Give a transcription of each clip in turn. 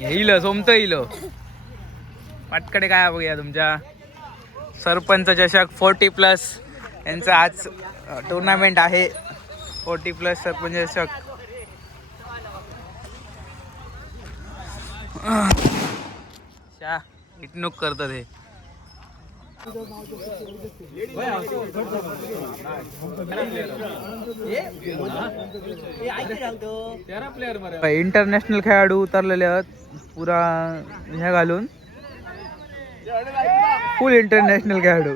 येईल सोमत येईल. पाटकडे काय बघूया तुमच्या सरपंच चषक 40+ यांचं आज टुर्नामेंट आहे. 40+ सरपंच चषक. इटनूक करतात हे. इंटरनॅशनल खेळाडू उतरलेले आहेत पुरा ह्या घालून. फुल इंटरनॅशनल खेळाडू.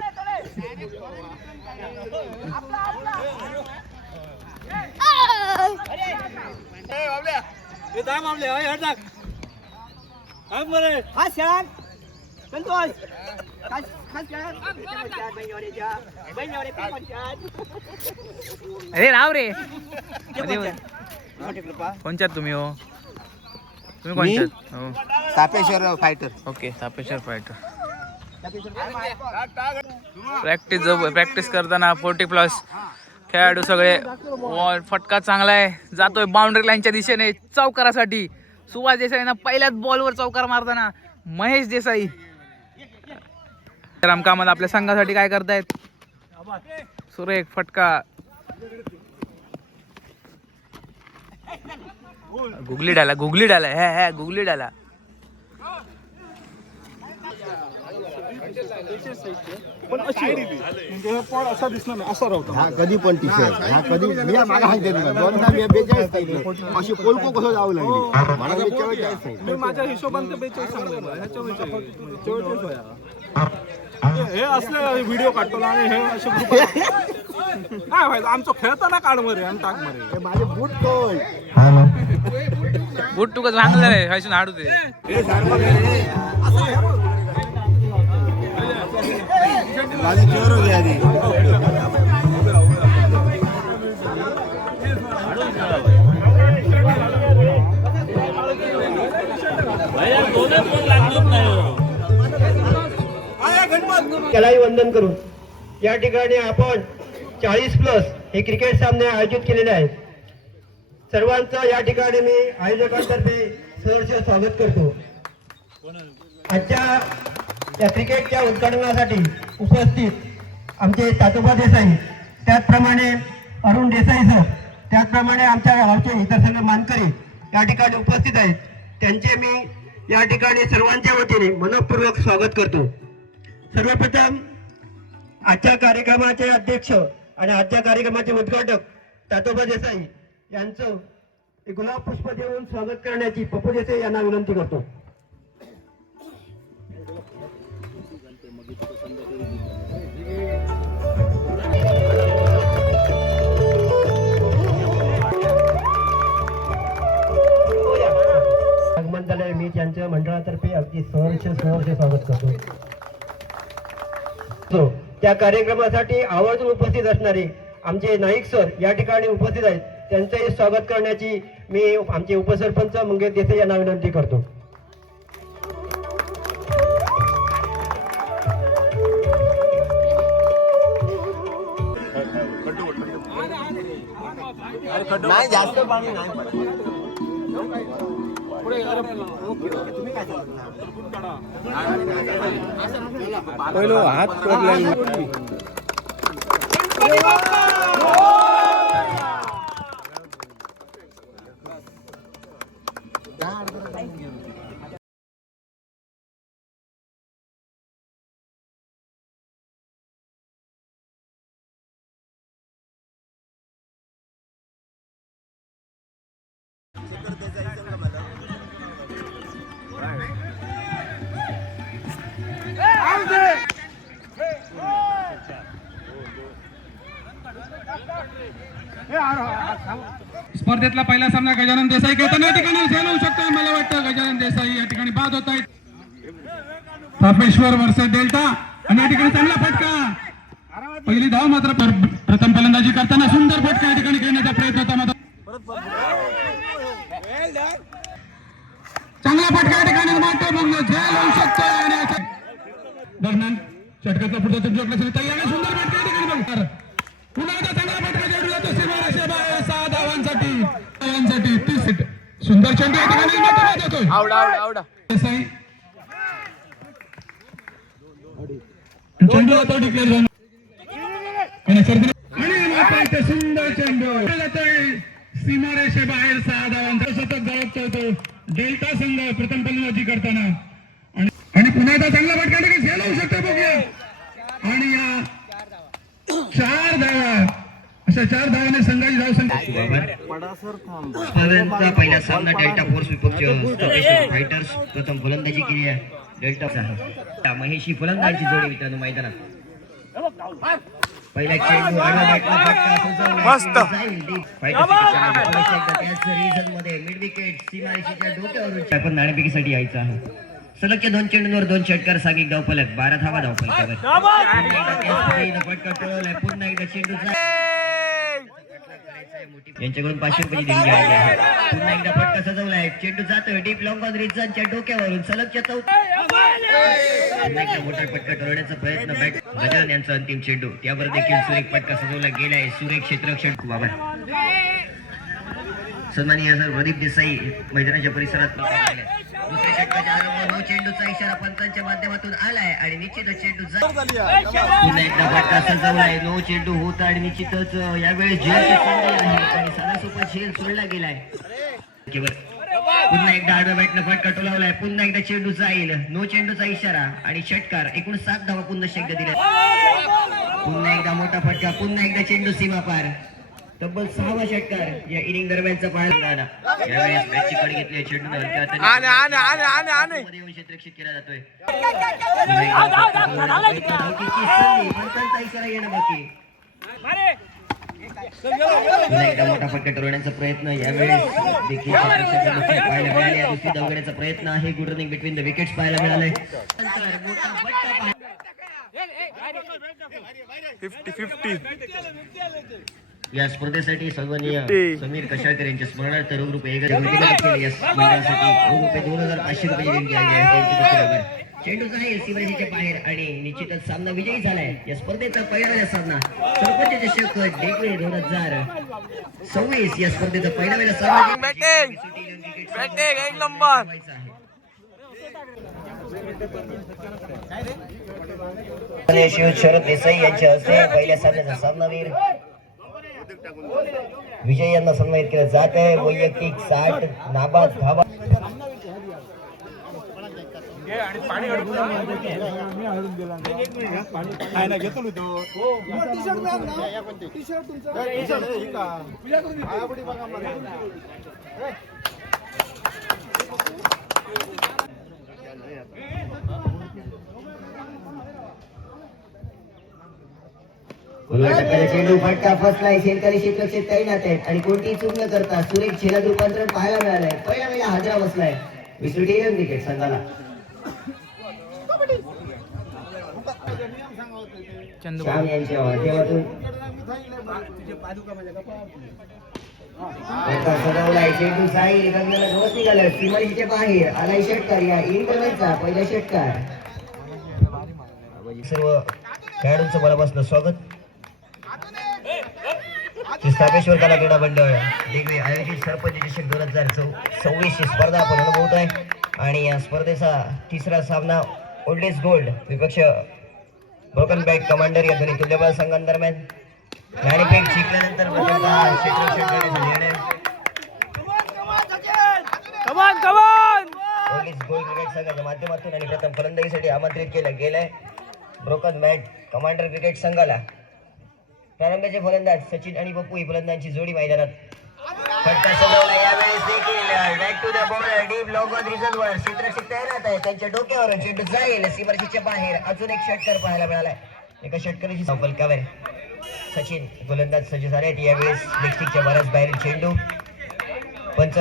अरे राव रे. कोणच्यात तुम्ही हो? तुम्ही कोणच्यात हो? Tapeshwar fighter. Okay Tapeshwar fighter. Practice करताना 40+ खेळाडू सगळे. फटका चांगला आहे, जातोय बाउंड्री लाईनच्या दिशेने चौकारासाठी. सुभाष देसाईना पहिल्याच बॉलवर चौकार मारताना महेश देसाई कामात आपल्या संघासाठी काय करतायत. सुरेख फटका. गुगली डाला हे गुगली डाला. कधी पण टी-शर्ट ह्या कधी मी मला सांगते दोनदा मी 42 सांगितलं. अशी कोलको कसं जाऊ लागली. मला 42 सांगितलं. मी माझ्या हिशोबाने 42 सांगितलं. ह्याच्या 44 होया. हे असले व्हिडिओ काढतो आणि हे असे काय व्हायचं. आमचं खेळताना काढ मरे आणि टाक मरे. माझे बूट कोण बूट तुका चांगलं आहे हायसून हाडू ते. माझे चोर हो गया रे. त्यालाही वंदन करून या ठिकाणी आपण 40+ हे क्रिकेट सामने आयोजित केलेले आहेत. सर्वांचं या ठिकाणी मी आयोजकांतर्फे सहर्ष स्वागत करतो. आजच्या या क्रिकेटच्या उद्घाटनासाठी उपस्थित आमचे तातोबा देसाई, त्याचप्रमाणे अरुण देसाई सर, त्याचप्रमाणे आमच्या गावचे इतर सर्व मानकरी या ठिकाणी उपस्थित आहेत. त्यांचे मी या ठिकाणी सर्वांच्या वतीने मनपूर्वक स्वागत करतो. सर्वप्रथम आजच्या कार्यक्रमाचे अध्यक्ष आणि आजच्या कार्यक्रमाचे उद्घाटक तातोबा देसाई यांचं गुलाब पुष्प देऊन स्वागत करण्याची पप्पू देसाई यांना विनंती करतो. आगमन झाले. मी त्यांच्या मंडळातर्फे अगदी सहर्ष स्वागत करतो. त्या कार्यक्रमासाठी आवर्जून उपस्थित असणारे आमचे नाईक सर या ठिकाणी उपस्थित आहेत. त्यांचंही स्वागत करण्याची मी आमचे उपसरपंच मंगेश देसाई यांना विनंती करतो. नाही जास्त पाणी नाही. पहिलो हात स्पर्धेतला पहिला सामना गजानन देसाई खेळताना ठिकाणी फेल होऊ शकतो. मला वाटतं गजानन देसाई या ठिकाणी बाद होत आहेत. तापेश्वर वर्सेस डेल्टा आणि या ठिकाणी चांगला फटका. पहिली धाव मात्र प्रथम फलंदाजी करताना सुंदर फटका या ठिकाणी खेळण्याचा प्रयत्न होता. मात्र चांगला फटका या ठिकाणी झेल होऊ शकतो. दरम्यान षटकाचा पुढचा तुमच्याकडे तयार आहे. सुंदर फटका या ठिकाणी बघणार. पुन्हा एकदा चांगला फटका जोडला जातो. 6 धावांसाठी 30 सुंदर चेंडू या ठिकाणी मोठा बाद होतोय. आवडा आवडा आवडा देसाई चेंडू आता डिक्लेअर झाला आणि मात्र सुंदर चेंडू जातोय सीमारेषेबाहेर 6 धावांचा शतक झळकतो होतो डेल्टा संघ प्रथम फलंदाजी करताना आणि पुन्हा एकदा चांगला फटका लगेच झेल होऊ शकतो बघूया. आणि या 4 धावा अशा 4 धावाने संघाची धावसंख्या स्पर्धेचा पहिला सामना डेल्टा फोर्स विपक्ष फायटर्स प्रथम फलंदाजी केली आहे डेल्टा महेशी फलंदाजी जोडी मित्रांनो मैदानात पहिला चेंडू मस्त मध्ये मिड विकेट सीमारेषेच्या डोक्यावरून आपण नाणेफेकीसाठी यायचं आहे. सलगच्या 2 चेंडूंवर 2 षटकार सागिक धावफलक 12 धावा धावफलकावर फटका टोळवलाय पुन्हा एकदा चेंडूचा यांच्याकडून 500 रुपयाची देणगी आली आहे. पुन्हा एकदा फटका सजवलाय चेंडू जातोय डीप लॉंग ऑन रिझनच्या डोक्यावरून सलगच्या पुन्हा एकदा मोठा फटका टोळण्याचा प्रयत्न बॅट गजानन यांचा अंतिम चेंडू त्यावर देखील सुरेख फटका सजवला गेलाय. सुरेख क्षेत्ररक्षण बाबा सन्माननीय सर प्रदीप देसाई मैदानाच्या परिसरात दुसऱ्या षटकाच्या आरंभ चेंडूचा इशारा पंचांच्या माध्यमातून आलाय आणि निश्चितच चेंडू पुन्हा एकदा फटका सजवलाय. नो चेंडू होत आणि निश्चितच यावेळेस झेलची संधी आहे आणि साधा सोपा झेल सोडला गेलाय. पुन्हा एकदा आडव्या बॅटनं फटका टोलावलाय. पुन्हा एकदा चेंडू जाईल. नो चेंडूचा इशारा आणि षटकार एकूण 7 धावा पुन्हा शक्य दिल्या. पुन्हा एकदा मोठा फटका पुन्हा एकदा चेंडू सीमा पार तब्बल 6वा षटकार या इनिंग दरम्यानचा पाहायला मिळाला. यावेळेस मॅचची कड घेतली चेंडूने क्षेत्ररक्षित केला जातोय. इशारा येणं बाकी पुन्हा एकदा मोठा फटका टोलण्याचा प्रयत्न यावेळेस देखील पाहायला मिळाले. दुसरी धावण्याचा प्रयत्न आहे. Good running between the wickets पाहायला मिळाले. 50-50 या स्पर्धेसाठी सन्माननीय समीर कशाळकर यांच्या स्मरणार्थ रोख रुपये या महिन्यासाठी रोख रुपये 2500 रुपये देणगी आली आहे. चेंडूचा आहे सीमारेषेच्या बाहेर आणि निश्चितच सामना विजयी झालाय. या स्पर्धेचा पहिला सामना सरपंच चषक डेकवे 2026 या स्पर्धेचा पहिला सामना एक नंबर शरद देसाई यांच्या हस्ते पहिल्या सामन्याचा सामनावीर विजय यांना सन्मानित केलं जात आहे. वैयक्तिक 60 नाबाद धावा चेंडू फटका फसलाय. शेतकरी क्षेत्रक्षेत तैनात आहेत आणि कोणतीही चूक न करता सुरेख झेलात रूपांतरण पाहायला मिळालंय. पहिल्या वेळेला हादरा बसलाय विसुटीयन क्रिकेट संघाला. श्याम यांच्या माध्यमातून सजवलाय चेंडू साईल गंगाला गवस निघालं सीमारेषेच्या बाहेर आलाय षटकार. या इंटरव्हलचा पहिला षटकार. सर्व खेळाडूंचं मनापासून स्वागत. स्थापेश्वर कला क्रीडा मंडळ दिग्वे आयोजित सरपंच चषक 2026 ही स्पर्धा आपण अनुभवत आहे आणि या स्पर्धेचा तिसरा सामना ओल्डेस्ट गोल्ड विपक्ष ब्रोकन बॅट कमांडर या दोन्ही तुल्यबळ संघांदरम्यान नाणेफेक जिंकल्यानंतर ओल्डेस्ट गोल्ड क्रिकेट संघाच्या माध्यमातून आणि प्रथम फलंदाजीसाठी आमंत्रित केलं गेलंय ब्रोकन बॅट कमांडर क्रिकेट संघाला. प्रारंभाचे फलंदाज सचिन आणि पप्पू ही फलंदाजांची जोडी मैदानात. फटका सजवला यावेळेस देखील back to the ball deep long on रिझनवर क्षेत्ररक्षक तैनात आहे. त्यांच्या डोक्यावर चेंडू जाईल सीमारेषेच्या बाहेर. अजून एक षटकार पाहायला मिळालाय. एका षटकाराची फलकावर सचिन गोलंदाज सज्ज झाले आहेत. यावेळेस लेगस्टिकच्या बराच बाहेरील चेंडू पंच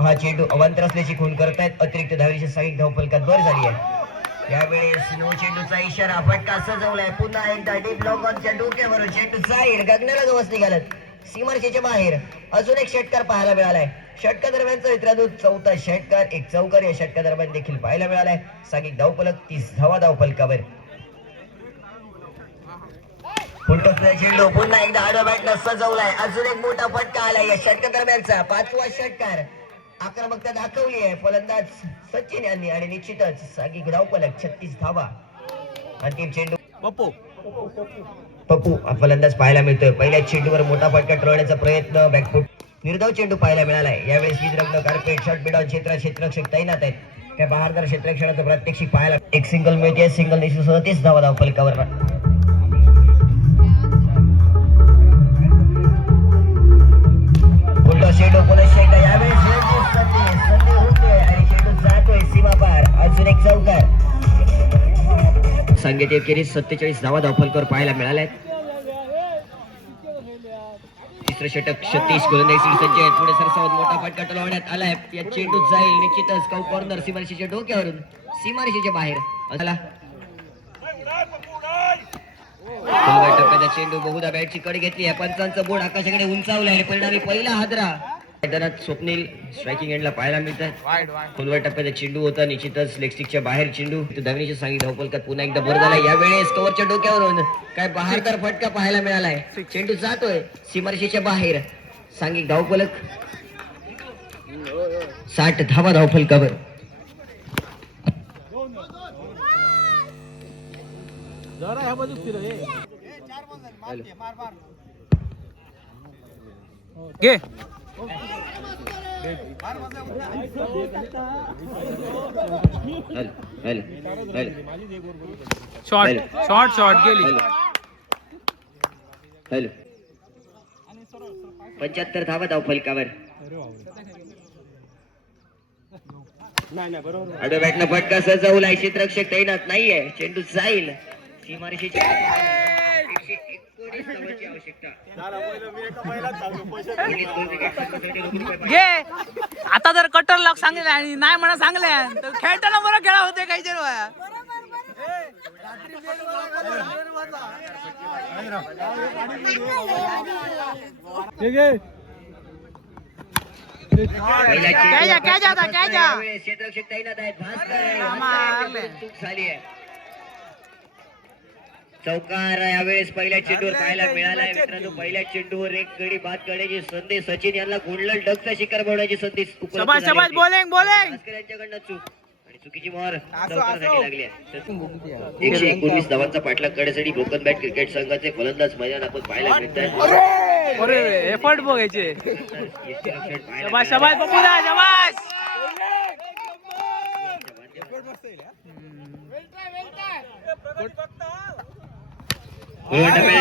हा चेंडू अवांतर असल्याची खूण करतायत. अतिरिक्त धावेची साहिक धाव फलकात भर झाली आहे. यावेळेस नो चेंडूचा इशारा. फटका सजवलाय. पुन्हा एकदा डीप लॉंग ऑनच्या डोक्यावरून चेंडू जाईल गगनाला गवस निघालत सीमारेषेच्या बाहेर. अजून एक षटकार पाहायला मिळालाय. षटका दरम्यानचा मित्रांनो चौथा षटकार एक चौकार या षटका दरम्यान देखील पाहायला मिळालाय. सागिक धावफलक 30 धावा धावफलकावर. चेंडू पुन्हा एकदा आडव्या बॅटला सजवलाय. अजून एक मोठा फटका आलाय या षटका दरम्यानचा 5वा षटकार. आक्रमकता दाखवली आहे फलंदाज सचिन यांनी आणि निश्चितच सागी धावफलक 36 धावा. अंतिम चेंडू पप्पू फलंदाज पाहायला मिळतोय. पहिल्या चेंडूवर मोठा फटका टळवण्याचा प्रयत्न बॅकफूट निर्धाव चेंडू पाहायला मिळालाय. यावेळेस वीज रंग कार्पेट शॉट मिडॉन क्षेत्ररक्षक तैनात आहेत. त्या बहारदार क्षेत्ररक्षणाचं प्रात्यक्षिक पाहायला एक सिंगल मिळते. सिंगल निश्चित 30 धावा धावफलकावर. उलटा चेंडू पुन्हा एकदा यावेळेस संधी होतोय आणि चेंडू जातोय सीमा पार. अजून एक चौकार. सांगेत खेरीज 47 धावा धावफलकावर पाहायला मिळाल्या. तिसरं षटक 36 गोलंदाजी सज्ज आहेत. पुढे सरसावत मोठा फटका टोलवण्यात आलाय. या चेंडू जाईल निश्चितच कौ कॉर्नर सीमारेषेच्या डोक्यावरून सीमारेषेच्या बाहेर. टप्प्याचा चेंडू बहुधा बॅटची कड घेतली आहे. पंचांचं बोर्ड आकाशाकडे उंचावलं आहे. परिणामी पहिला हादरा मैदानात स्वप्नील स्ट्रायकिंग एंडला पाहायला मिळतात. खोलवर टप्प्याचा चेंडू होता निश्चितच लेगस्टिकच्या बाहेर चेंडू. धावणीची सांगितलं धावफलकात पुन्हा एकदा भर झाला. यावेळेस कव्हरच्या डोक्यावरून काय बहारदार फटका पाहायला मिळालाय. चेंडू जातोय सीमारेषेच्या बाहेर. सांघिक धावफलक 60 धावा धावफलकावर. जरा ह्या बाजूक फिर हे घे शॉर्ट शॉर्ट शॉर्ट गेली. 75 धावा धावफलकावर. आडव्या बॅटनं फटका सजवलाय. क्षेत्ररक्षक तैनात नाहीये. चेंडू जाईल सीमारेषेच्या 119 धावांची आवश्यकता. घे आता जर कटर लॉक सांगितलं आणि नाही म्हणा सांगल्या तर खेळताना बरं खेळा होते काही जण वया. क्षेत्ररक्षक तैनात आहेत. चूक झाली आहे. चौकार यावेळेस पहिल्या चेंडूवर पाहायला मिळालाय. मित्रांनो पहिल्या चेंडूवर एक गडी बाद करण्याची संधी सचिन यांना गोल्डन डकचा शिकार बनवण्याची संधी शबाश शबाश बॉलिंग बॉलिंग यांच्याकडनं चूक आणि चुकीची मोहर चौकारासाठी लागली आहे. 119 धावांचा पाठलाग करण्यासाठी ब्रोकन बॅट क्रिकेट संघाचे फलंदाज मैदान आपण पाहायला मिळतात. अरे एफर्ट बघायचे. शबाश शबाश बबूदा शबाश.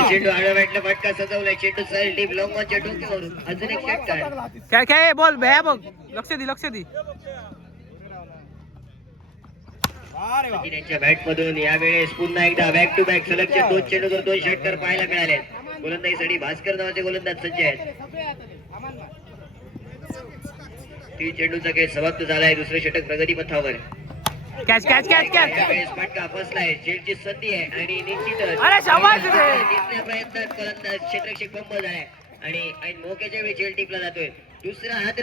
चेंडू आडव्या बॅटला फटका सजवलाय. चेंडू साईल डीप लॉंगॉनच्या डोक्यावरून. अजून एक षटकार. काय काय बोल भया बघ. लक्ष दे लक्ष दे. सचिन बॅट मधून यावेळेस पुन्हा एकदा बॅक टू बॅक सलगचे 2 चेंडूवर 2 षटकार पाहायला मिळाले. गोलंदाजीसाठी भास्कर नावाचे गोलंदाज सज्ज आहेत. 3 चेंडूचा खेळ समाप्त झालाय. दुसरे षटक प्रगती पथावर. Catch catch catch catch. यावेळेस फटका फसलाय. झेलची संधी आहे आणि निश्चितच अरे शाबास रे. तिसऱ्या प्रयत्नात फलंदाज क्षेत्ररक्षक बंब झालाय आणि ऐन मोक्याच्या वेळी झेल टिपला जातोय. दुसरा हात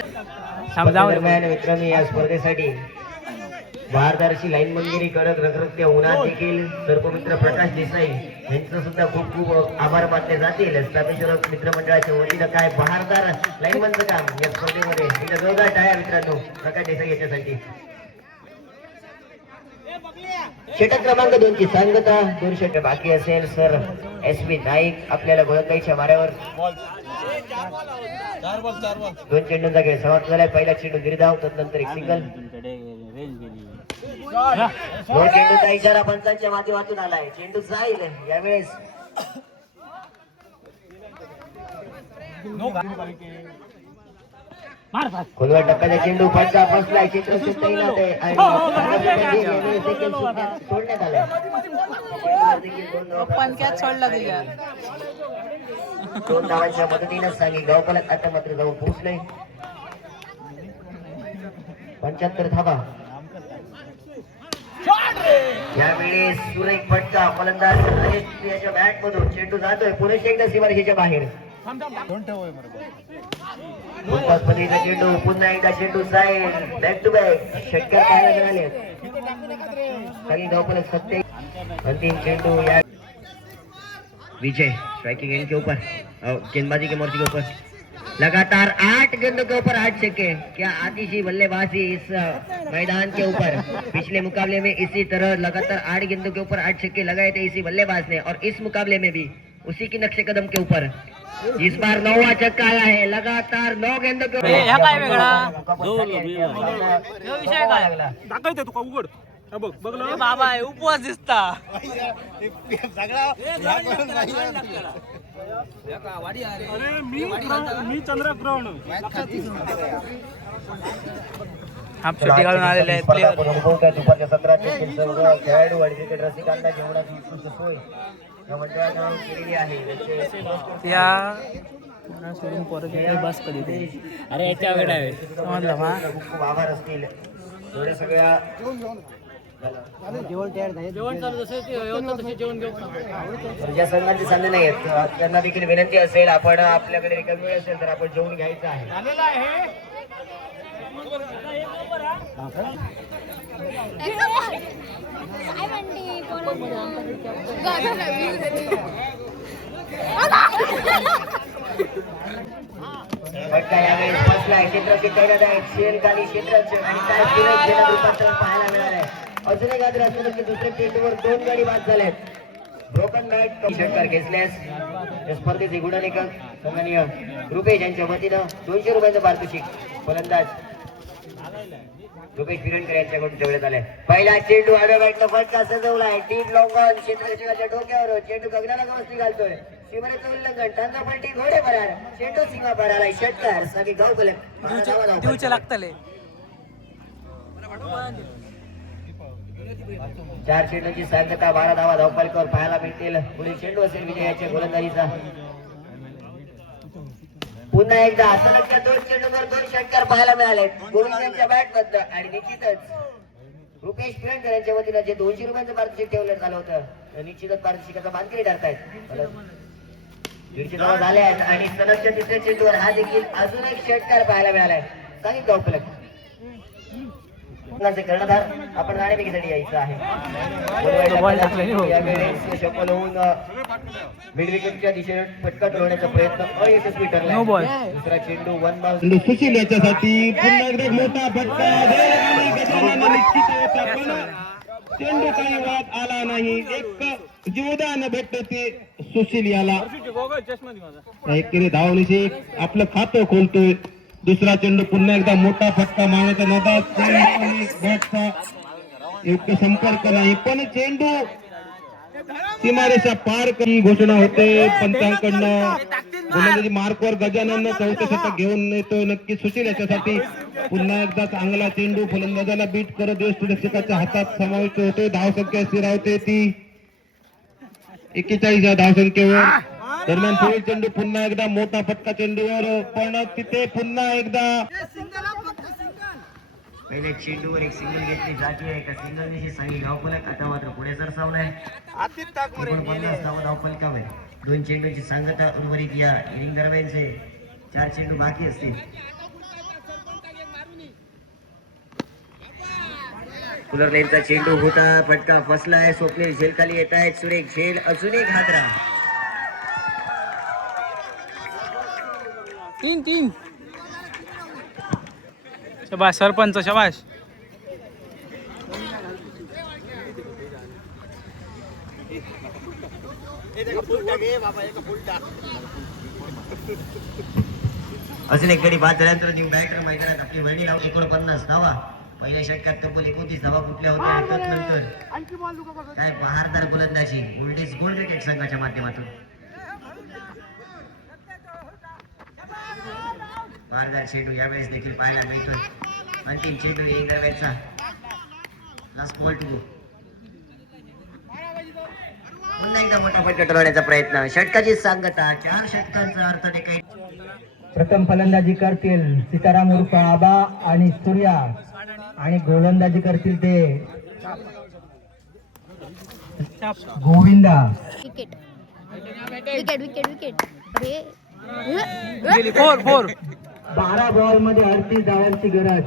दरम्यान मित्रांनो या स्पर्धेसाठी भारदारची लाईन मंदिरी करत रखरखत्या उन्हात देखील सर्पमित्र प्रकाश देसाई यांचं सुद्धा खूप खूप आभार मानले जातील. स्थापेश्वर मित्रमंडळाच्या वतीनं काय बहारदार लाईनमनचं काम या स्पर्धेमध्ये. एकदा जोरदार टाळ्या मित्रांनो प्रकाश देसाई याच्यासाठी. षटक क्रमांक 2 ची सांगता. 2 षटक बाकी असेल. सर SP नाईक आपल्याला गोलंदाजीच्या माऱ्यावर 2 चेंडूंचा खेळ समाप्त झालाय. पहिला चेंडू निर्धाव तदनंतर एक सिंगल. 2 चेंडूचा इशारा पंचांच्या माध्यमातून आलाय. चेंडू जाईल यावेळेस. खोलवर टप्प्याचा चेंडू फटका फसलाय. क्षेत्ररक्षक तैनात आहे आणि सोडण्यात आलाय. सोडला तुझ्या 2 धावांच्या मदतीनं सांगी गावपालक आता मात्र जाऊन पोहोचले. 75 धावा. यावेळेस सुरेख फटका फलंदाज याच्या बॅट मधून. चेंडू जातोय पुणे एकदा सीमारेषेच्या बाहेर. पद्धतीचा चेंडू पुन्हा एकदा चेंडू जाईल. बॅक टू बॅक षटकार पाहायला मिळाले. खाली धावफलक 70. अंतिम चेंडू या विजय स्ट्राइकिंग एंड के ऊपर गेंदबाजी के मोर्चे के ऊपर. लगातार 8 गेंदों के ऊपर 8 छक्के। क्या आतिशी बल्लेबाजी इस मैदान के ऊपर। पिछले मुकाबले में इसी तरह लगातार 8 गेंदों के ऊपर 8 छक्के लगाए थे इसी बल्लेबाज ने, और इस मुकाबले में भी उसी की नक्शे कदम के ऊपर इस बार 9वां छक्का आया है। लगातार 9 गेंदों के ह्या काय वेगळा ऊपर विषय काय दाखवते तुका उघड हा बघ बघलं ए बाबा हे उपवास दिसता अरे मी चंद्रग्रहण हाफ शर्टी घालून आलेले आहेत प्लेयर दुपारच्या सत्रात सर्व खेळाडू आणि क्रिकेट रसिकांना जेवणाची उत्कृष्ट सोय या मंडळानं केलेली आहे। या सोडून परत बस कधी अरे याच्या वेळ आहे समजलं मा खूप खूप आभार असतील एवढ्या सगळ्या जेवण चालू जसे जेवण घेऊन ज्या संघांचे चालले नाहीत त्यांना देखील विनंती असेल, आपण आपल्याकडे रिकामी वेळ असेल तर आपण जेवून घ्यायचं आहे। फटका यावेळेस बसलाय, क्षेत्ररक्षक करण्यात आहे, शेल खाली क्षेत्ररक्षक आणि काय सुरेख खेळात रूपांतरण पाहायला मिळालंय। अजून एक आदर असलं की दुसऱ्या चेंडूवर 2 गडी बाद झालेत। ब्रोकन बॅट षटकार घेतल्यास या स्पर्धेचे गुणलेखक सन्माननीय रुपेश यांच्या वतीनं 200 रुपयांचं पारितोषिक फलंदाज रुपेश पिरणकर यांच्याकडून ठेवण्यात आलाय। पहिला चेंडू आडव्या बॅटनं फटका सजवलाय, डीप लॉंग ऑन, क्षेत्ररक्षकाच्या डोक्यावर चेंडू गगनाला गवसणी घालतोय, सीमेचं उल्लंघन, टांगा पलटी, घोडे भरार, चेंडू सीमा भरालाय, षटकार सगळी गाव कलक दिवचे लागतले 4 चेंडूची सांगता 12 धावा धावफलकावर पाहायला मिळतील। पुढील चेंडू असेल विजयाच्या गोलंदाजीचा। पुन्हा एकदा सलगच्या 2 चेंडूवर 2 षटकार पाहायला मिळाले गोविंद यांच्या बॅट मधनं, आणि निश्चितच रुपेश पिरणकर यांच्या वतीनं जे 200 रुपयांचं पारितोषिक ठेवण्यात आलं होतं निश्चितच पारितोषिकाचा मानकरी ठरतायत। 150 धावा झाल्या आहेत आणि सलगच्या 3ऱ्या चेंडूवर हा देखील अजून एक षटकार पाहायला मिळालाय। काही धावफलक कर्णधार आपण नाणेफेकीसाठी यायचं आहे। यावेळेस सफल होऊन मिड विकेटच्या दिशेने फटका ठरवण्याचा प्रयत्न अयशस्वी ठरला। दुसरा चेंडू 1 बॉल सुशील याच्यासाठी पुन्हा एकदा मोठा फटका आणि गजानन निश्चित होता, पण चेंडू काही वाद आला नाही। एक जीवदान भेटत ते सुशील याला, एक धावणीशी आपलं खातं खोलतोय। दुसरा चेंडू पुन्हा एकदा मोठा फटका मारण्याचा नादात बॅटचा योग्य संपर्क नाही, पण चेंडू सीमारेषा पार करी घोषणा होते पंचांकडनं। गोलंदाजी मार्कवर गजानन 4थे षटक घेऊन येतोय नक्की सुशील याच्यासाठी। पुन्हा एकदा चांगला चेंडू फलंदाजाला बीट करत यष्टीरक्षकाच्या हातात समाविष्ट होतोय। धावसंख्या स्थिरावते ती 41 या धावसंख्येवर। दरम्यान पुढील चेंडू पुन्हा एकदा मोठा फटका चेंडूवर, पण तिथे पुन्हा एकदा पहिले चेंडूवर एक सिंगल घेतली जाते आहे, एका सिंगल निशी सांगी धावफलक। आता मात्र पुढे सरसावलाय 49 धावा धावफलकावर। 2 चेंडूची सांगता उर्वरित या इनिंग दरम्यानचे 4 चेंडू बाकी असतील। कुलर लेनचा चेंडू होता, फटका फसलाय, स्वप्नील झेल खाली येत आहेत, सुरेख झेल, अजून एक हादरा। 3 शबाश सरपंच शबाश। अजून एक गडी बाद झाल्यानंतर बॅटर मैदानात आपली वर्णी लावून 49 धावा। पहिल्या षटकात तब्बल 29 धावा कुठल्या होत्या, नंतर काय बहारदार गोलंदाजी ओल्डेज गोल्ड क्रिकेट संघाच्या माध्यमातून बहारदार चेंडू यावेळेस देखील पाहायला मिळतोय। अंतिम चेंडू एक दरम्यानचा लास्ट बॉल टू गो। पुन्हा एकदा मोठा फटका ठरवण्याचा प्रयत्न, षटकाची सांगता, 4 षटकांचा अर्थ ते काही। प्रथम फलंदाजी करतील सीताराम उर्फ आबा आणि सूर्या, आणि गोलंदाजी करतील ते Govinda. Wicket wicket wicket wicket गेली 4 12 बॉल मध्ये 38 धावांची गरज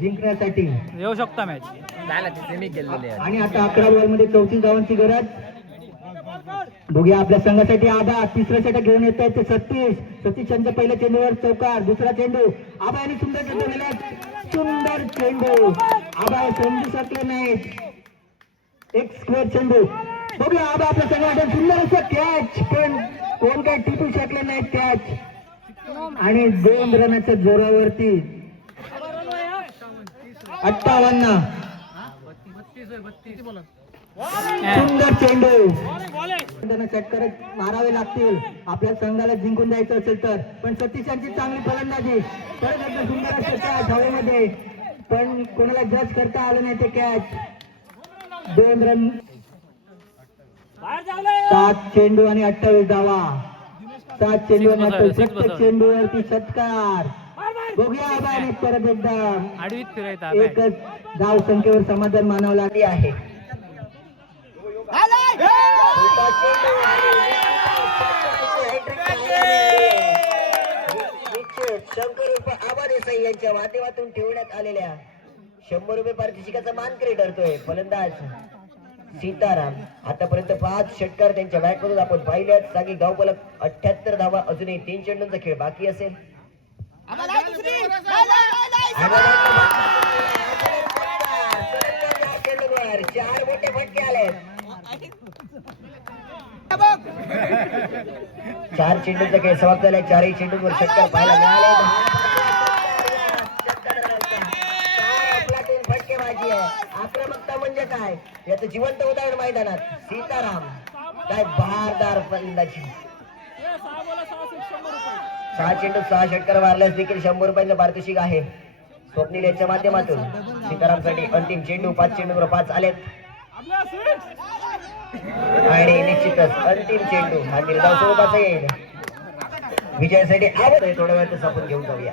जिंकण्यासाठी, येऊ शकता मॅच झाला, सेमी गेलेले आणि आता 11 बॉल मध्ये 34 धावांची गरज बघूया आपल्या संघासाठी आबा तिसरं षटक घेऊन येत आहेत ते सतीश यांच्या पहिल्या चेंडूवर चौकार, दुसरा चेंडू आबा यांनी सुंदर चेंडू दिला, सुंदर चेंडू आबा समजू शकले नाहीत, एक स्क्वेअर चेंडू. बघूया आबा आपल्या संघासाठी सुंदर असं कॅच, पण कोण काय टिपू शकले नाहीत कॅच आणि 2 रनाच्या जोरावरती 58. सुंदर चेंडू षटकार मारावे लागतील आपल्या संघाला जिंकून द्यायचं असेल तर. पण सतीशांची चांगली फलंदाजी, परत एकदा सुंदर असं कॅच हवेमध्ये, पण कोणाला जज करता आलं नाही ते कॅच. 2 रन, 7 चेंडू आणि 28 धावा. 7 चेंडू आणि 28, प्रत्येक चेंडूवरती षटकार. बघूया आबाने परत एकदा एकच धाव संख्येवर समाधान मानावं लागले आहे. शंकर आबा देसाई यांच्या माध्यमातून ठेवण्यात आलेल्या 100 रुपये पारितोषिकाचा मानकरी ठरतोय फलंदाज सीताराम. आतापर्यंत 5 षटकार त्यांच्या बॅटमधून आपण पाहिल्यात. सांगी गावपालक 78 धावा, अजूनही 3 चेंडूंचा खेळ बाकी असेल. 4 मोठे फटके आले. 4 चेंडूंचा खेळ समाप्त झालाय. 4ही चेंडूंवर षटकार पाहायला मिळाले. फटकेबाजी आहे. आक्रमकता म्हणजे काय याचं जिवंत उदाहरण मैदानात सीताराम. काय बहारदार फलंदाजी. 6 चेंडू 6 षटकार मारल्यास देखील 100 रुपयांचं पारितोषिक आहे. स्वप्नील यांच्या माध्यमातून सीतारामसाठी अंतिम चेंडू 5 चेंडूवर 5 आलेत आणि निश्चितच अंतिम चेंडू हा निर्धाव स्वरूपाचा येईल. विजयासाठी आवड आहे. थोड्या वेळातच आपण घेऊन जाऊया.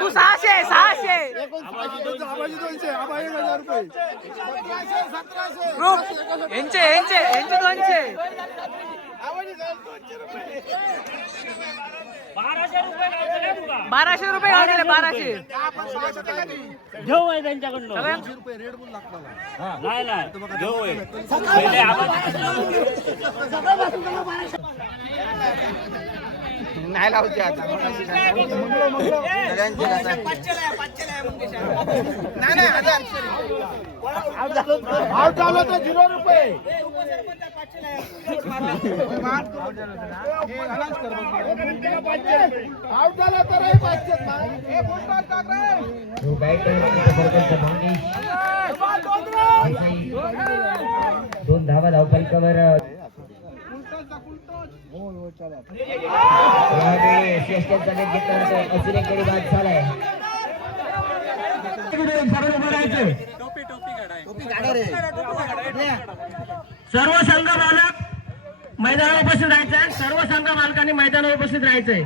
तू 600 यांचे 200. 1200 रुपये घाल दिले. 1200 घेऊ आहे त्यांच्याकडनं. नाही घेऊ आहे. नाही लावते आता. दोन धावा धावफलकावर यावेळी श्रेष्ठांचा नेट घेतला अजून एक गडी बाद झालाय. सर्व संघ मालक मैदानावर उपस्थित राहायचंय. सर्व संघ मालकांनी मैदानावर उपस्थित राहायचंय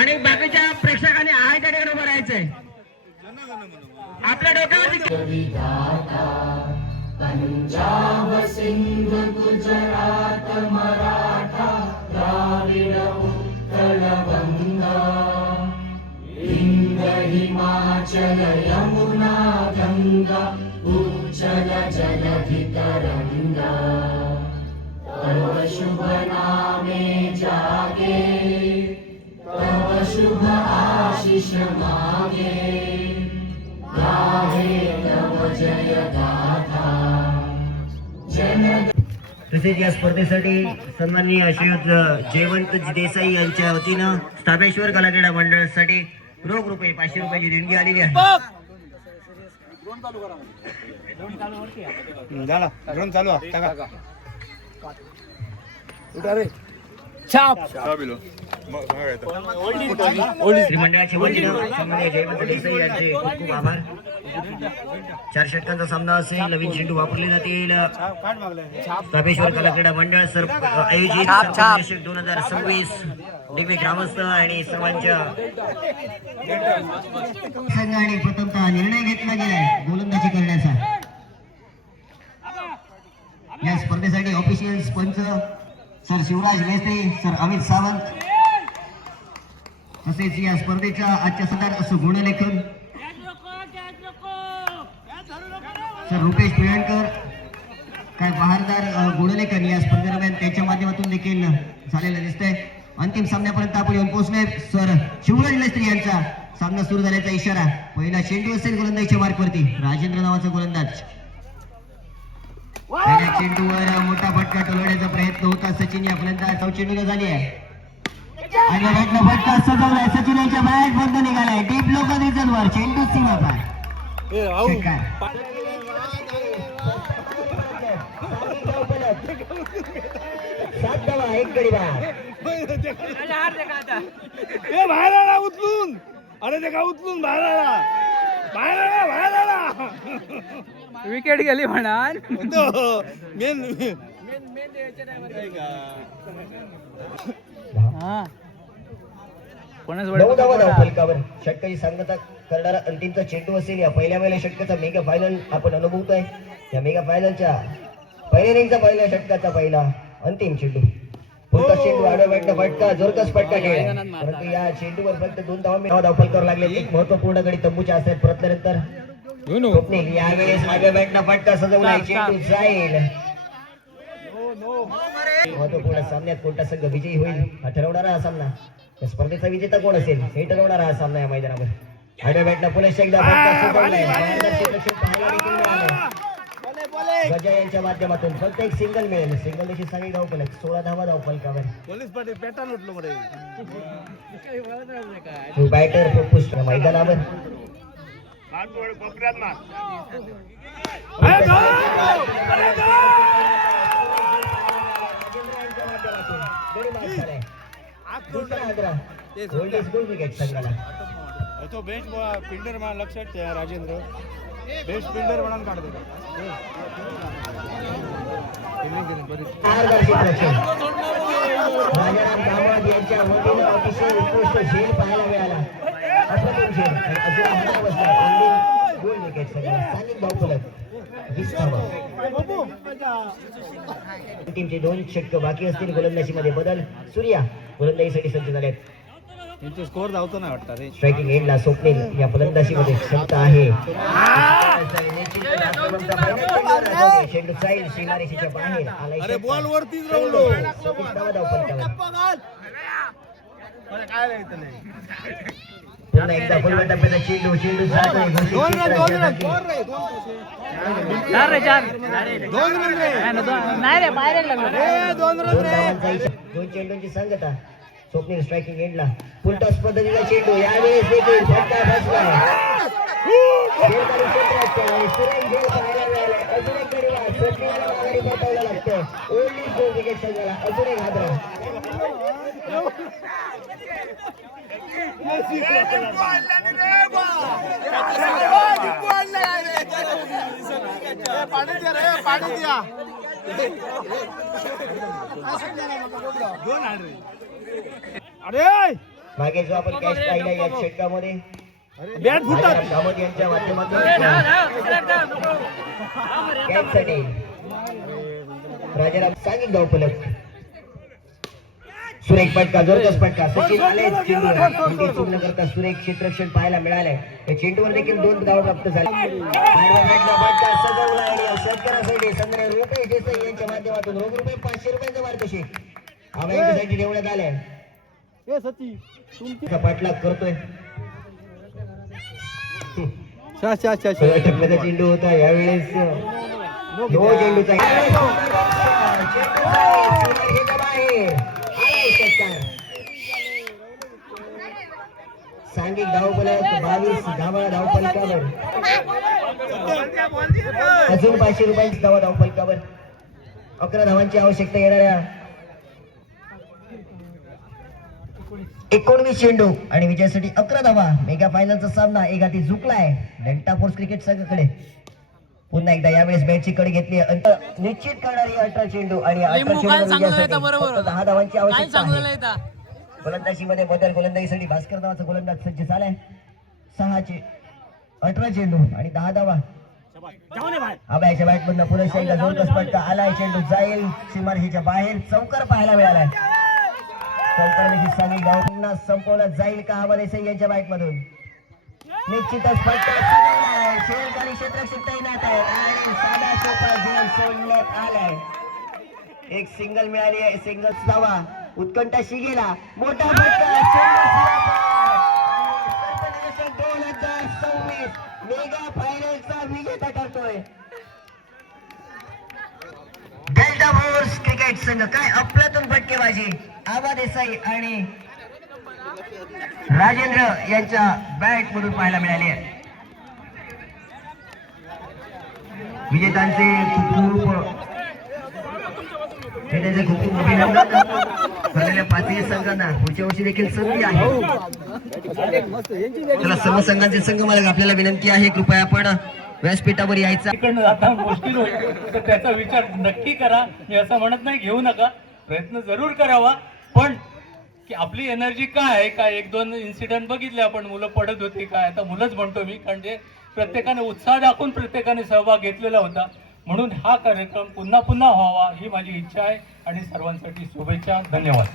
आणि बाकीच्या प्रेक्षकांनी आहे त्या ठिकाणी उभं राहायचंय. आपल्या डोक्यावरती पंजाब सिंध गुजरात मराठा द्राविड उत्कल गंगा हिंद हिमाचल यमुना गंगा उज्जल जलधि तरंगा तव शुभ नामे जागे तव शुभ आशीष मागे गाहे तव जय गाथा. तसेच या स्पर्धेसाठी सन्माननीय श्रीयुत जयवंत देसाई यांच्या वतीनं स्थापेश्वर कला क्रीडा मंडळासाठी रोख रुपये 500 रुपयाची देणगी आलेली आहे. मंडळाच्या वतीनं सन्माननीय जयवंत देसाई यांचे खूप खूप आभार. 4 षटकांचा सामना असेल. नवीन चेंडू वापरले जातील. स्थापेश्वर कला क्रीडा मंडळ आयोजित 2026 दिग्वे ग्रामस्थ आणि सर्वांच्या संघाने प्रथमतः निर्णय घेतला गेलाय गोलंदाजी करण्याचा. या स्पर्धेसाठी ऑफिशियल पंच सर शिवराज मेस्त्री, सर अमित सावंत, तसेच या स्पर्धेच्या आजच्या सत्रात असं गुणलेखन सर रुपेश पिळणकर, काय बहारदार गुणलेखन या स्पर्धेदरम्यान त्यांच्या माध्यमातून देखील झालेलं दिसतंय. अंतिम सामन्यापर्यंत आपण येऊन पोहोचलोय. सर शिवराज मेस्त्री यांचा सामना सुरू झाल्याचा इशारा. पहिला चेंडू असेल गोलंदाजीच्या मार्कवरती. राजेंद्र नावाचा गोलंदाज. पहिल्या चेंडूवर मोठा फटका टोलवण्याचा प्रयत्न होता. सचिन या फलंदाज चेंडूला झाली आहे आणि बॅटला फटका सजवलाय. सचिन यांच्या बॅट बंद निघालाय. डीप लोकल रिजनवर चेंडू सीमा पार. सात धावा, एक गडी बाद. बाहेर आला उचलून. अरे ते का उचलून बाहेर आला. बाहेर आला, बाहेर आला. विकेट गेली म्हणा. हा कोणाच 9 धावा धावफलकावर षटकाची सांगता करणारा अंतिमचा चेंडू असेल. या पहिल्या वेळेला षटकाचा मेगा फायनल आपण अनुभवतोय. या मेगा फायनलच्या पहिल्या इनिंगचा पहिल्या षटकाचा पहिला अंतिम चेंडू. पुढचा चेंडू आडव्या बॅटचा फटका, जोरकस फटका केला. परंतु या चेंडूवर फक्त 2 धावा धावफलकावर लागले. एक महत्वपूर्ण गडी तंबूच्या असतात परतल्यानंतर स्वप्नील यावेळेस आडव्या बॅटला फटका सजवला. चेंडू जाईल. महत्वपूर्ण सामन्यात कोणता संघ विजयी होईल हा ठरवणारा हा सामना. या स्पर्धेचा विजेता कोण असेल हे ठरवणारा हा सामना या मैदानावर. आडव्या बॅटला पुन्हा एकदा फटका सजवलाय. क्षेत्रक्षण पाहायला देखील मिळालं. गजा यांच्या माध्यमातून फक्त एक सिंगल मिळेल. सिंगल देखील सांगेल धावफलक 16 धावा धावफलकावर. पोलीस पाटील पॅटर्न उठलो मध्ये. बॅटर फुफ्फुस मैदानावर. विकेट संघाला. तो बेस्ट फिल्डर मला लक्षात ठेवा. राजेंद्र बेस्ट फिल्डर म्हणून काढतो. राजाराम कामत यांच्या वतीनं अतिशय उत्कृष्ट झेल पाहायला मिळाला. अप्रतिम झेल. दोन विकेट संघाला. सांगित धावफलक 20 धावा. टीमचे 2 षटक बाकी असतील. गोलंदाजीमध्ये बदल. सूर्या गोलंदाजीसाठी सज्ज झालेत. त्यांचे स्कोर धावतो ना वाटतं रे. स्ट्रायकिंग एंडला स्वप्नील या फलंदाजीमध्ये क्षमता आहे. चेंडू साईल सीमारेषेच्या बाहेर आलाय. अरे बॉल वरतीच राहलो. पुन्हा एकदा फुलवा टप्प्याचा चेंडू. चेंडू दोन चेंडूंची सांगता. स्वप्नील स्ट्रायकिंग एंडला. फुलटॉस पद्धतीचा चेंडू. यावेळेस देखील फटका बसलाय. सुरेख झेल पाहायला मिळालाय. अजून एक गडी बाद. स्वप्नीलला माघारी परतावला लागतं. ओनली 2 विकेट संघाला. अजून एक हादरा. अरे मागे जो आपण कॅच पाहिला या षटकामध्ये बॅट फुटतात. कामत यांच्या माध्यमातून कॅचसाठी राजाराम सांगित धावफलक. सुरेख फटका, जोरदार फटका. सचिन आले चेंडूवर. चूक न करता सुरेख क्षेत्ररक्षण पाहायला मिळालंय. या चेंडूवर देखील 2 धावा प्राप्त झाल्या. फटका सजवला आणि षटकारासाठी संग्रह रुपेश देसाई यांच्या माध्यमातून रोख रुपये 500 रुपयांचा मार्गदर्शक आवाजासाठी ठेवण्यात आलाय. पाठलाग करतोय. टप्प्याचा चेंडू होता यावेळेस. चेंडूचा सांघिक धावफलक 22 धावा धावफलकावर. अजून 500 रुपयांची धावा धावफलकावर. 11 धावांची आवश्यकता येणाऱ्या 19 चेंडू आणि विजयासाठी 11 धावा. मेगा फायनलचा सामना एक हाती झुकलाय डेल्टा फोर्स क्रिकेट संघाकडे. पुन्हा एकदा यावेळेस बॅटची कडी घेतली. निश्चित करणारी 18 चेंडू आणि 18 चेंडू 10 धावांची आवश्यकता आहे. गोलंदाजीमध्ये बदल. गोलंदाजीसाठी भास्कर नावाचा गोलंदाज सज्ज झालाय. 18 चेंडू आणि 10 धावा. आबायाच्या बॅट मधनं पुरेशा एकदा जोरदार फटका आलाय. चेंडू जाईल सीमारेषेच्या बाहेर. चौकार पाहायला मिळालाय. चौकार चांगली धाव संपवलं जाईल का आबा देसाई यांच्या बॅट मधून? निश्चितच फटका सोडवलाय. शेरकारी क्षेत्ररक्षक तैनात आहेत आणि साधा सोपा झेल सोडण्यात आलाय. एक सिंगल मिळाली आहे. सिंगल धावा उत्कंठा शिगेला. मोठा फटका चेंडू 2026 मेगा फायनलचा विजेता ठरतोय डेल्टा फोर्स क्रिकेट संघ. काय अप्रतिम फटकेबाजी आबा देसाई आणि राजेंद्र यांच्या बॅट मधून पाहायला मिळाली आहे. विजेत्यांचे खूप अभिनंदन. झालेल्या पाचही संघांना पुढच्या वर्षी देखील संधी आहे. चला सर्व संघांचे संघ मला आपल्याला विनंती आहे कृपया आपण व्यासपीठावर यायचा. आता मुश्किल होईल तर त्याचा विचार नक्की करा. मी असं म्हणत नाही घेऊ नका, प्रयत्न जरूर करावा, पण की आपली एनर्जी काय आहे. काय एक दोन इन्सिडेंट बघितले आपण, मुलं पडत होती काय, आता मुलंच म्हणतो मी, कारण ते प्रत्येकाने उत्साह दाखवून प्रत्येकाने सहभाग घेतलेला होता. म्हणून हा कार्यक्रम पुन्हा पुन्हा व्हावा ही माझी इच्छा आहे आणि सर्वांसाठी शुभेच्छा. धन्यवाद.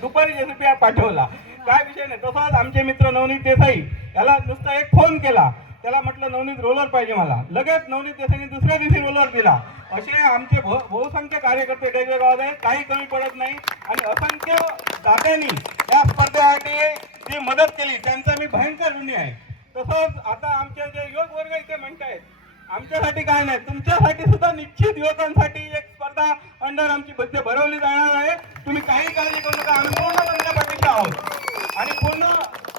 दुपारी जेसीपी पाठवला, काय विषय नाही. तसाच आमचे मित्र नवनीत देसाई याला नुसता एक फोन केला. त्याला म्हटलं नवनीत रोलर पाहिजे मला. लगेच नवनीत देसाईने दुसऱ्या दिवशी रोलर दिला. असे आमचे बहुसंख्य कार्यकर्ते वेगवेगळ्या गावात आहेत, काही कमी पडत नाही. आणि असंख्य दात्यांनी या स्पर्धेसाठी जी मदत केली त्यांचा मी भयंकर ऋणी आहे. तसंच आता आमचे जे युवक वर्ग इथे म्हणतायत, आमच्यासाठी काय नाही, तुमच्यासाठी सुद्धा निश्चित युवकांसाठी एक स्पर्धा अंडर आमची बद्दे भरवली जाणार आहे. तुम्ही काही काळजी करू नका, आम्ही पूर्ण तुमच्या पाठीशी आहोत आणि पूर्ण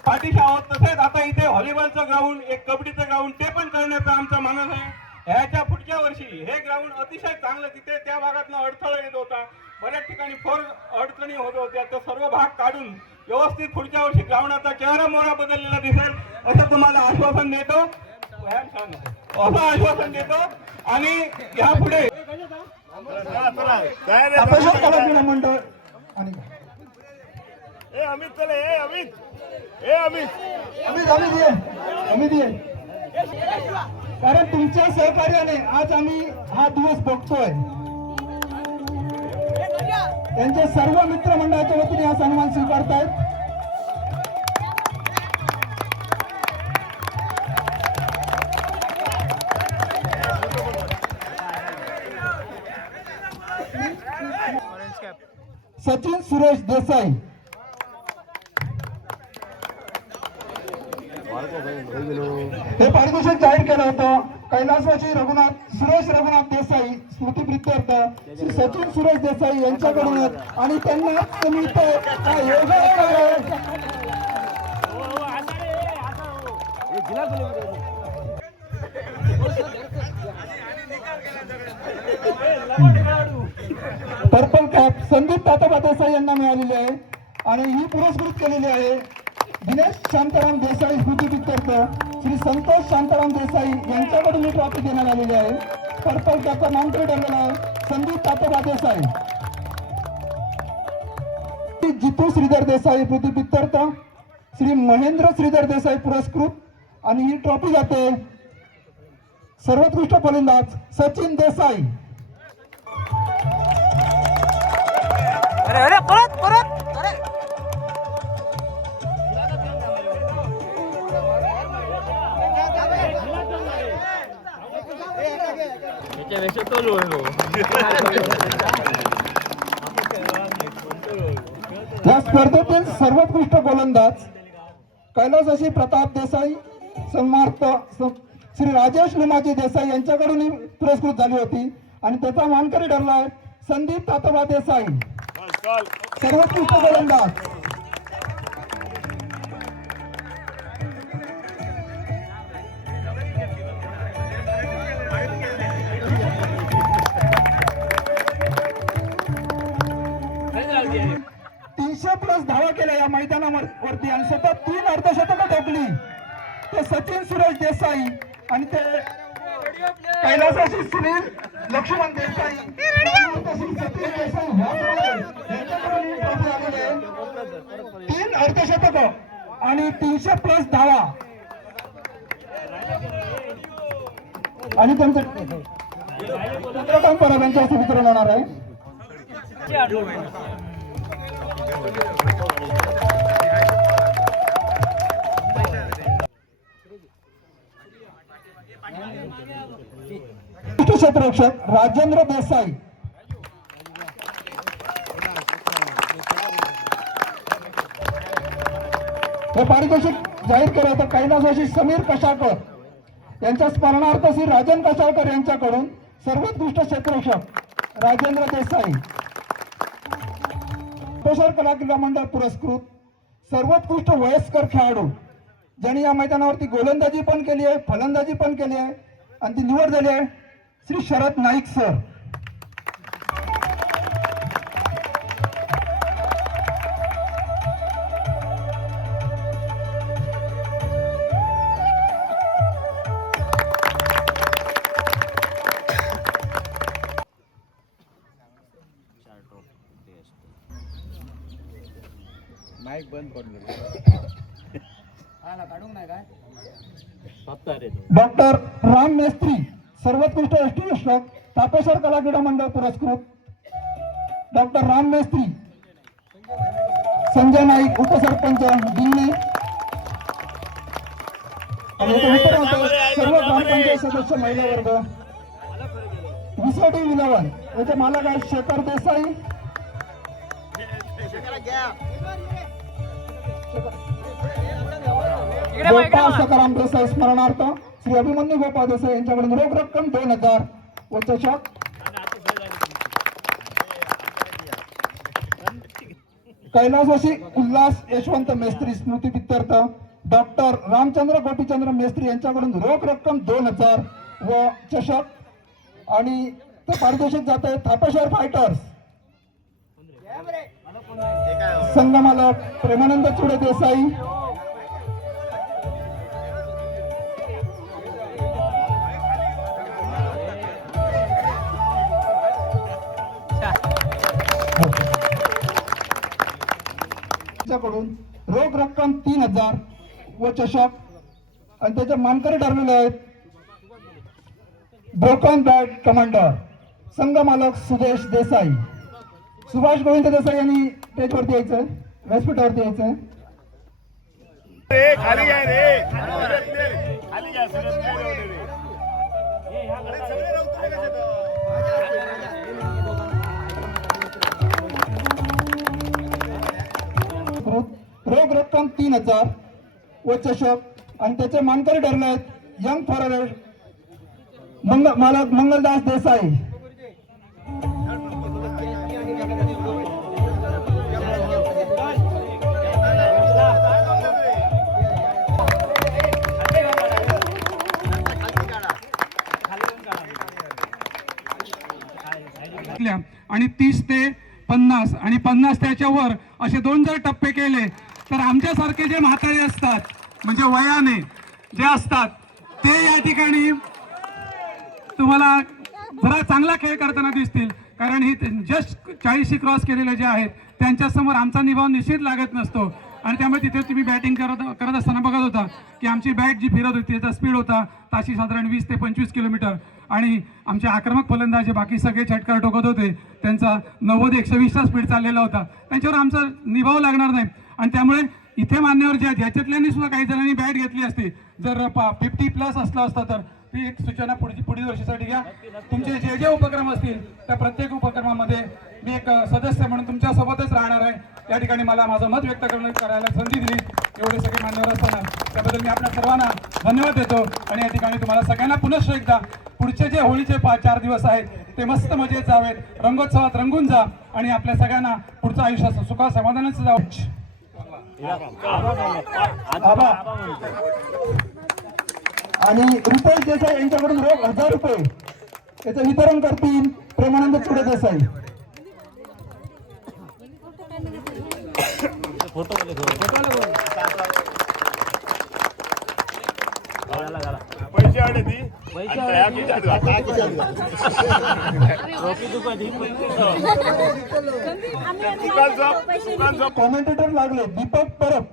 पाठीशी आहोत. तसेच आता इथे व्हॉलीबॉलचं ग्राउंड, एक कबड्डीचं ग्राउंड ते पण करण्याचा आमचा मानस आहे. ह्याच्या पुढच्या वर्षी हे ग्राउंड अतिशय चांगलं, तिथे त्या भागातनं अडथळा येत होता, बऱ्याच ठिकाणी फोर अडचणी होत होत्या, तर सर्व भाग काढून व्यवस्थित पुढच्या वर्षी ग्राउंडाचा चेहरा मोहरा बदललेला दिसेल असं तुम्हाला आश्वासन देतो. असं आश्वासन देतो. आणि यापुढे मंडळ आणि कारण तुमच्या सहकार्याने आज आम्ही हा दिवस बघतोय. त्यांच्या सर्व मित्रमंडळाच्या वतीने हा सन्मान स्वीकारतायत. सचिन सुरेश देसाई, हे पारितोषिक जाहीर केलं होतं. कैलासवासी रघुनाथ सुरेश रघुनाथ देसाई स्मृती प्रित्यर्थ श्री सचिन सुरेश देसाई यांच्याकडून आणि त्यांना तुम्ही पर्पल कॅप संदीप तातोबा देसाई यांना मिळालेली आहे आणि ही पुरस्कृत केलेली आहे दिनेश शांताराम देसाई स्मृती प्रित्यर्थ श्री संतोष शांताराम देसाई यांच्याकडून ही ट्रॉफी देण्यात आलेली आहे. पर्पल कॅपचा मानकरी ठरलेला आहे संदीप तातोबा देसाई. जितू श्रीधर देसाई स्मृती प्रित्यर्थ श्री महेंद्र श्रीधर देसाई पुरस्कृत आणि ही ट्रॉफी जाते सर्वोत्कृष्ट फलंदाज सचिन देसाई. अरे परत परत या स्पर्धेतील सर्वोत्कृष्ट गोलंदाज कैलासवासी प्रताप देसाई सन्मार्थ श्री राजेश लिमाजी देसाई यांच्याकडून पुरस्कृत झाली होती आणि त्याचा मानकरी ठरला आहे संदीप तातोबा देसाई सर्वोत्कृष्ट गोलंदाज. प्लस धावा केल्या या मैदानावरती आणि सतत 3 अर्धशतकं ठोकली ते सचिन सुरेश देसाई आणि ते कैलासवासी सुनील लक्ष्मण देसाई सतीश देसाई 3 अर्धशतकं आणि 300 प्लस धावा. आणि त्यांचं चित्रकाम परब यांच्या हस्ते वितरण होणार आहे. क्षेत्ररक्षक राजेंद्र देसाई, हे पारितोषिक जाहीर केलं होतं कैलासवासी समीर कशाळकर यांच्या स्मरणार्थ श्री राजन कशाळकर यांच्याकडून सर्वोत्कृष्ट क्षेत्ररक्षक राजेंद्र देसाई, पेशर कला क्रीडा मंडळ पुरस्कृत सर्वोत्कृष्ट वयस्कर खेळाडू ज्यांनी या मैदानावरती गोलंदाजी पण केली आहे, फलंदाजी पण केली आहे आणि ती निवड झाली आहे श्री शरद नाईक सर. डॉक्टर राम मेस्त्री सर्वोत्कृष्ट यष्टिरक्षक तापेश्वर कला क्रीडा मंडळ पुरस्कृत डॉक्टर राम मेस्त्री, संजय नाईक उपसरपंच दिल्ली, सर्व ग्रामपंचायत सदस्य महिला वर्ग, विसोटी विलवन याचे मालक आहेत शेखर देसाई, गोपाळ सकाराम देसाई स्मरणार्थ श्री अभिमन्यू गोपाळ देसाई यांच्याकडून रोख रक्कम 2000 व चषक कैलासवासी उल्हास यशवंत मेस्त्री स्मृती प्रित्यर्थ डॉक्टर रामचंद्र गोपीचंद्र मेस्त्री यांच्याकडून रोख रक्कम 2000 व चषक आणि ते पारितोषिक जात आहे थापेश्वर फायटर्स संघमालक प्रेमानंद चुडे देसाई, कडून रोख रक्कम 3000 व चषक आणि त्याचे मानकरी ठरलेले आहेत ब्रोकन बॅट कमांडर संघ मालक सुदेश देसाई. सुभाष गोविंद देसाई यांनी स्टेजवरती यायचंय, व्यासपीठावरती यायचंय. रोख रक्कम 3000 व चषक आणि त्याचे मानकरी ठरले आहेत यंग फॉरवर्ड मालक मंगलदास देसाई. आणि 30 ते 50 आणि 50 त्याच्यावर असे 2 जर टप्पे केले तर आमच्यासारखे जे म्हातारे असतात म्हणजे वयाने जे असतात ते या ठिकाणी तुम्हाला जरा चांगला खेळ करताना दिसतील, कारण ही जस्ट 40 क्रॉस केलेले जे आहेत त्यांच्यासमोर आमचा निभाव निश्चित लागत नसतो. आणि त्यामुळे तिथे तुम्ही बॅटिंग करत असताना बघत होता की आमची बॅट जी फिरत होती त्याचा स्पीड होता ताशी साधारण 20 ते 25 किलोमीटर आणि आमचे आक्रमक फलंदाज जे बाकी सगळे षटकार ठोकत होते त्यांचा 90-120चा स्पीड चाललेला होता, त्यांच्यावर आमचा निभाव लागणार नाही. आणि त्यामुळे इथे मान्यवर जे ज्याच्यातल्यांनी सुद्धा काही जणांनी बॅट घेतली असती, जर 50+ असला असता तर ती एक सूचना पुढील वर्षासाठी घ्या. तुमचे जे जे उपक्रम असतील त्या प्रत्येक उपक्रमामध्ये मी एक सदस्य म्हणून तुमच्या सोबतच राहणार आहे. या ठिकाणी मला माझं मत व्यक्त करायला संधी दिली एवढे सगळे मान्यवर असताना त्याबद्दल मी आपल्या सर्वांना धन्यवाद देतो. आणि या ठिकाणी तुम्हाला सगळ्यांना पुनश्च एकदा पुढचे जे होळीचे 4 दिवस आहेत ते मस्त मजेत जावेत, रंगोत्सवात रंगून जा आणि आपल्या सगळ्यांना पुढचं आयुष्य सुखा समाधानाचं जावं. आणि रुपेश देसाई यांच्याकडून रोख 1000 रुपये याचं वितरण करतील प्रेमानंद चुडे देसाई. कॉमेंटेटर लागले दीपक परब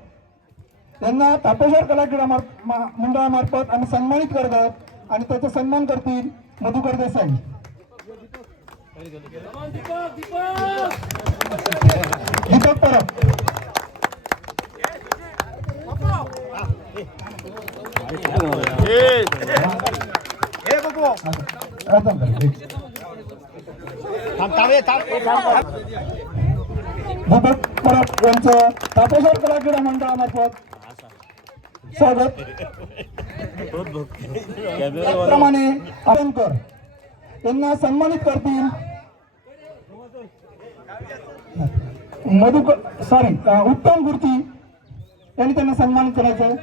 यांना तापेश्वर कला क्रीडा मंडळामार्फत आम्ही सन्मानित करत आहोत. आणि त्याचा सन्मान करतील मधुकर देसाई. दीपक परब. दीपक परब यांचं तापेश्वर कला क्रीडा मंडळामार्फत स्वागत. त्याचप्रमाणे आरणकर यांना सन्मानित करतील उत्तम गुर्ती यांनी त्यांना सन्मानित करायचं.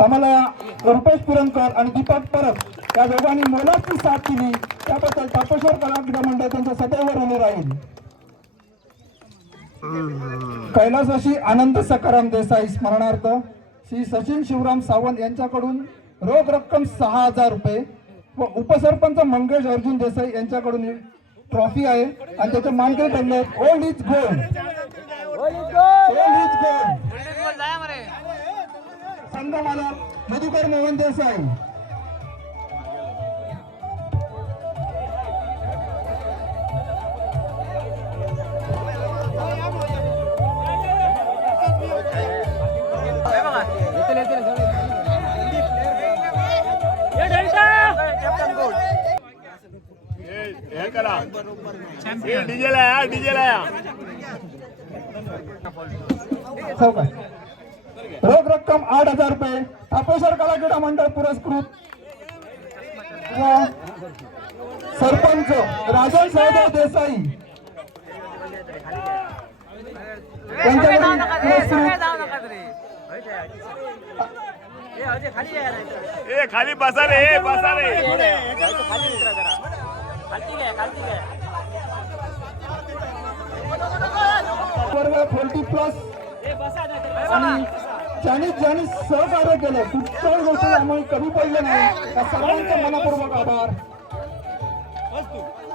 आम्हाला रुपेश पुरणकर आणि दीपक परब या दोघांनी मोलाची साथ दिली त्याबद्दल तापेश्वर कला क्रीडा मंडळ त्यांच्या सदैव ऋणी राहील. कैलासवासी आनंद सकाराम देसाई स्मरणार्थ श्री सचिन शिवराम सावंत यांच्याकडून रोख रक्कम 6,000 रुपये व उपसरपंच मंगेश अर्जुन देसाई यांच्याकडून ट्रॉफी आहे आणि त्याचे मानकरी ठरले ओल्ड इज गोल्ड. संघ मालक मधुकर मोहन देसाई. रोख रक्कम 8,000 रुपये तापेश्वर कला क्रीडा मंडळ पुरस्कृत व सरपंच राजन सहदेव देसाई यांच्याकडून खाली बसा रे बसा रे. वर्ग 40+ आणि ज्यांनी सहकार्य केलं कुठच्याही गोष्टी आम्हाला कमी पडले नाही त्या सर्वांचा मनपूर्वक आभार.